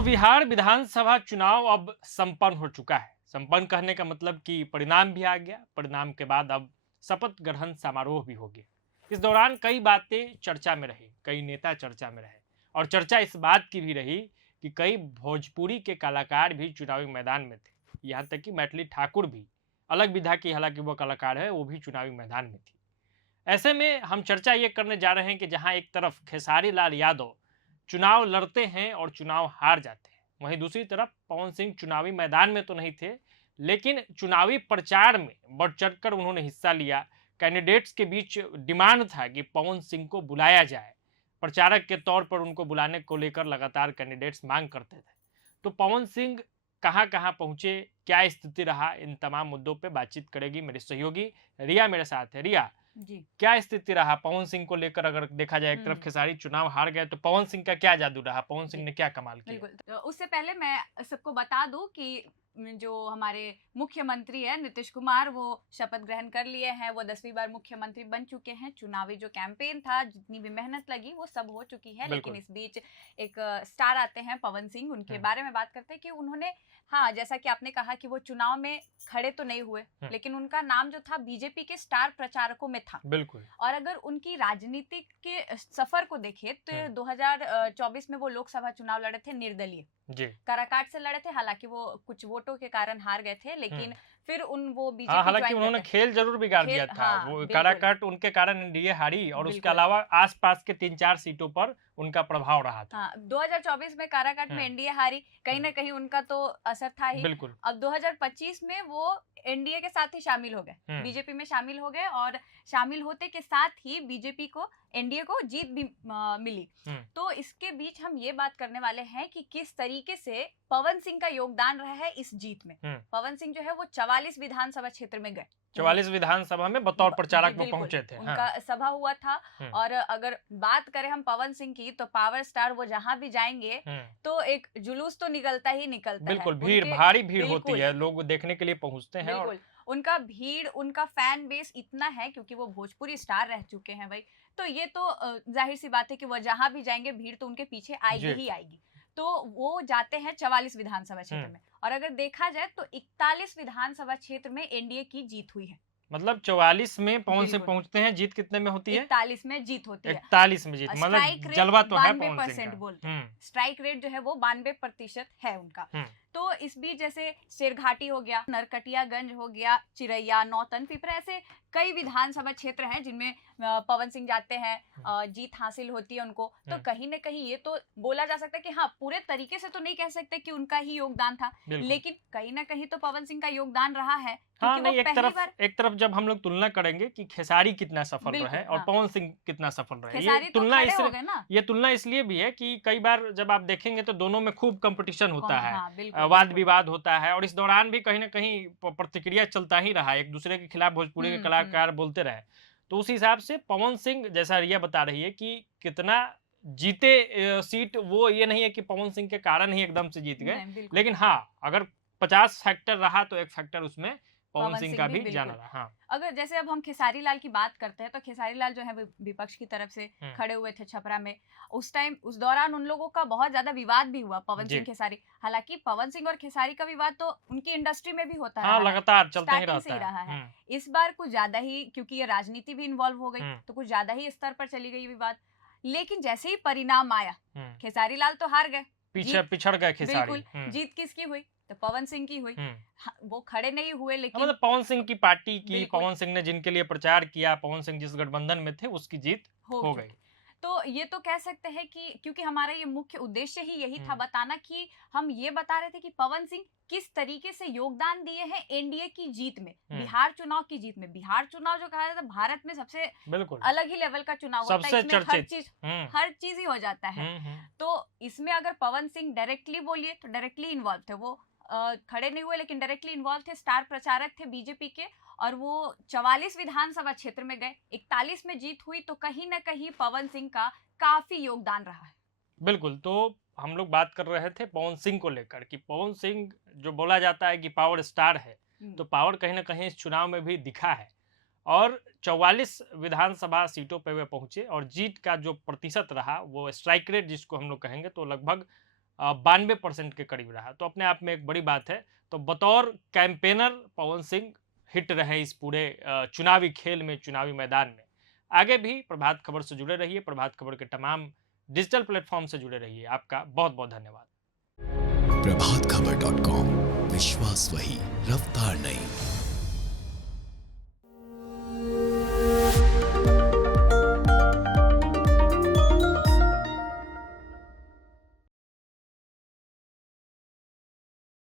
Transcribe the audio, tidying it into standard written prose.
तो बिहार विधानसभा चुनाव अब संपन्न हो चुका है। संपन्न कहने का मतलब कि परिणाम भी आ गया। परिणाम के बाद अब शपथ ग्रहण समारोह भी हो गया। इस दौरान कई बातें चर्चा में रही, कई नेता चर्चा में रहे और चर्चा इस बात की भी रही कि कई भोजपुरी के कलाकार भी चुनावी मैदान में थे। यहाँ तक कि मैथिली ठाकुर भी, अलग विधा की हालांकि वो कलाकार है, वो भी चुनावी मैदान में थी। ऐसे में हम चर्चा ये करने जा रहे हैं कि जहां एक तरफ खेसारी लाल यादव चुनाव लड़ते हैं और चुनाव हार जाते हैं, वहीं दूसरी तरफ पवन सिंह चुनावी मैदान में तो नहीं थे, लेकिन चुनावी प्रचार में बढ़ चढ़कर उन्होंने हिस्सा लिया। कैंडिडेट्स के बीच डिमांड था कि पवन सिंह को बुलाया जाए। प्रचारक के तौर पर उनको बुलाने को लेकर लगातार कैंडिडेट्स मांग करते थे। तो पवन सिंह कहां कहां पहुंचे, क्या स्थिति रहा, इन तमाम मुद्दों पे बातचीत करेगी मेरी सहयोगी रिया मेरे साथ है। रिया, जी। क्या स्थिति रहा पवन सिंह को लेकर? अगर देखा जाए एक तरफ खेसारी चुनाव हार गए, तो पवन सिंह का क्या जादू रहा? पवन सिंह जी, ने क्या कमाल किया? बिल्कुल। तो उससे पहले मैं सबको बता दूँ कि जो हमारे मुख्यमंत्री हैं नीतीश कुमार, वो शपथ ग्रहण कर लिए हैं। वो 10वीं बार मुख्यमंत्री बन चुके हैं। चुनावी जो कैंपेन था, जितनी भी मेहनत लगी, वो सब हो चुकी है। लेकिन बिल्कुल। इस बीच एक स्टार आते हैं पवन सिंह, उनके हम्म, बारे में बात करते हैं कि उन्होंने, हाँ, जैसा कि आपने कहा कि वो चुनाव में खड़े तो नहीं हुए, हम्म, लेकिन उनका नाम जो था बीजेपी के स्टार प्रचारकों में था। बिल्कुल। और अगर उनकी राजनीतिक के सफर को देखें तो हम्म, 2024 में वो लोकसभा चुनाव लड़े थे निर्दलीय, जी। काराकाट से लड़े थे। हालांकि वो कुछ वोटों के कारण हार गए थे, लेकिन हम्म, फिर वो हाँ, बीजेपी हालांकि ज्वाइन उन्होंने करते हैं। खेल जरूर बिगाड़ दिया खेल, था। हाँ, वो बिल्कुल। काराकाट उनके कारण एनडीए हारी और उसके बिल्कुल। अलावा आसपास के 3-4 सीटों पर उनका प्रभाव रहा था। हाँ, 2024 में काराकाट में हम्म, एनडीए हारी, कहीं हम्म, ना कहीं उनका तो असर था ही। बिल्कुल। अब 2025 में वो एनडीए के साथ ही शामिल हो गए, हम्म, बीजेपी में शामिल हो गए, और शामिल होते के साथ ही बीजेपी को, एनडीए को जीत भी मिली। हम्म, तो इसके बीच हम ये बात करने वाले हैं कि किस तरीके से पवन सिंह का योगदान रहा है इस जीत में। हम्म। पवन सिंह जो है वो 44 विधानसभा क्षेत्र में गए। 44 विधानसभा में बतौर जी, प्रचारक वो बिल्कुल। पहुंचे थे। हाँ। उनका सभा हुआ था। हम्म, और अगर बात करें हम पवन सिंह की, तो पावर स्टार वो जहां भी जाएंगे हम्म, तो एक जुलूस तो निकलता ही निकलता है बिल्कुल। भीड़, उनके। भारी भीड़ होती बिल्कुल, है, लोग देखने के लिए पहुंचते हैं। और बिल्कुल। उनका भीड़, उनका फैन बेस इतना है, क्योंकि वो भोजपुरी स्टार रह चुके हैं भाई। तो ये तो जाहिर सी बात है कि वो जहां भी जाएंगे भीड़ तो उनके पीछे आएगी जी। ही आएगी। तो वो जाते हैं 44 विधानसभा क्षेत्र हम्म, में। और अगर देखा जाए तो 41 विधानसभा क्षेत्र में एनडीए की जीत हुई है। मतलब 44 में पवन सिंह बिल्कुल। पहुंचते हैं, जीत कितने में होती है? 41 में जीत होती है। 41 में जीत, स्ट्राइक मतलब रेट जलवा तो है पवन सिंह 92% का। बोलते हैं। स्ट्राइक रेट जो है वो 92% है उनका। हम्म, तो इस बीच जैसे शेरघाटी हो गया, नरकटियागंज हो गया, चिरैया, नौतन, पिपरा, ऐसे कई विधानसभा क्षेत्र हैं जिनमें पवन सिंह जाते हैं, जीत हासिल होती है उनको। तो कहीं ना कहीं ये तो बोला जा सकता है कि हाँ, पूरे तरीके से तो नहीं कह सकते कि उनका ही योगदान था, बिल्कुल। लेकिन कहीं ना कहीं तो पवन सिंह का योगदान रहा है, हाँ, क्योंकि वो नहीं, एक पहली तरफ बार। एक तरफ जब हम लोग तुलना करेंगे कि खेसारी कितना सफल रहे बिल्कुल, और हाँ। पवन सिंह कितना सफल रहे, खेसारी तो खड़े हो गए ना। ये तुलना इसलिए भी है कि कई बार जब आप देखेंगे तो दोनों में खूब कंपटीशन होता है, हाँ, बिल्कुल, वाद बिल्कुल। विवाद होता है, और इस दौरान भी कहीं ना कहीं प्रतिक्रिया चलता ही रहा, एक दूसरे के खिलाफ भोजपुरी के हुँ। कलाकार बोलते रहे। तो उस हिसाब से पवन सिंह, जैसा रिया बता रही है कि कितना जीते सीट, वो ये नहीं है कि पवन सिंह के कारण ही एकदम से जीत गए। नहीं, बिल्कुल। लेकिन हाँ, अगर 50 फैक्टर रहा तो एक फैक्टर उसमें पवन पवन सिंह सिंह का भी भी जाना बिल्कुल। रहा। हाँ। अगर जैसे अब हम खेसारी लाल की बात करते हैं, तो खेसारी लाल जो है वो विपक्ष की तरफ से हम्म, खड़े हुए थे छपरा में। उस टाइम, उस दौरान उन लोगों का बहुत ज्यादा विवाद भी हुआ, पवन जी। सिंह खेसारी। हालांकि पवन सिंह और खेसारी का विवाद तो उनकी इंडस्ट्री में भी होता हाँ, रहा है, लगातार चलता ही स्टार्टिंग से रहता ही है। रहा है। इस बार कुछ ज्यादा ही, क्योंकि ये राजनीति भी इन्वॉल्व हो गई, हम्म, तो कुछ ज्यादा ही स्तर पर चली गई विवाद। लेकिन जैसे ही परिणाम आया, हम्म, खेसारी लाल तो हार गए। पीछे जीत, पिछड़ गए खेसारी। बिल्कुल। जीत किसकी हुई? तो पवन सिंह की हुई। हम्म। हाँ, वो खड़े नहीं हुए, हाँ, लेकिन मतलब पवन सिंह की पार्टी की, बिल्कुल पवन सिंह ने जिनके लिए प्रचार किया, पवन सिंह जिस गठबंधन में थे, उसकी जीत हो हो गई। चुकी। तो ये तो कह सकते हैं कि, क्योंकि हमारा ये मुख्य उद्देश्य ही यही था हम्म, बताना, कि हम ये बता रहे थे कि पवन सिंह किस तरीके से योगदान दिए हैं एनडीए की जीत में, हम्म, बिहार चुनाव की जीत में। बिहार चुनाव जो कहा जाता है भारत में सबसे बिल्कुल। अलग ही लेवल का चुनाव होता है, सबसे इसमें चर्चित। हम्म, हर चीज ही हो जाता है। हम्म, तो इसमें अगर पवन सिंह डायरेक्टली बोलिए तो डायरेक्टली इन्वॉल्व थे वो। खड़े नहीं हुए, लेकिन डायरेक्टली इन्वॉल्व थे, स्टार प्रचारक थे बीजेपी के। और वो 44 विधानसभा क्षेत्र में गए, 41 में जीत हुई, तो कहीं ना कहीं पवन सिंह का काफी योगदान रहा है। बिल्कुल। तो हम लोग बात कर रहे थे पवन सिंह को लेकर कि पवन सिंह जो बोला जाता है कि पावर स्टार है, तो पावर कहीं ना कहीं इस चुनाव में भी दिखा है। और 44 विधानसभा सीटों पे वे पहुंचे और जीत का जो प्रतिशत रहा, वो स्ट्राइक रेट जिसको हम लोग कहेंगे, तो लगभग 92% के करीब रहा, तो अपने आप में एक बड़ी बात है। तो बतौर कैंपेनर पवन सिंह हिट रहे इस पूरे चुनावी खेल में, चुनावी मैदान में। आगे भी प्रभात खबर से जुड़े रहिए, प्रभात खबर के तमाम डिजिटल प्लेटफॉर्म से जुड़े रहिए। आपका बहुत बहुत धन्यवाद। प्रभात खबर .com, विश्वास वही, रफ्तार नहीं।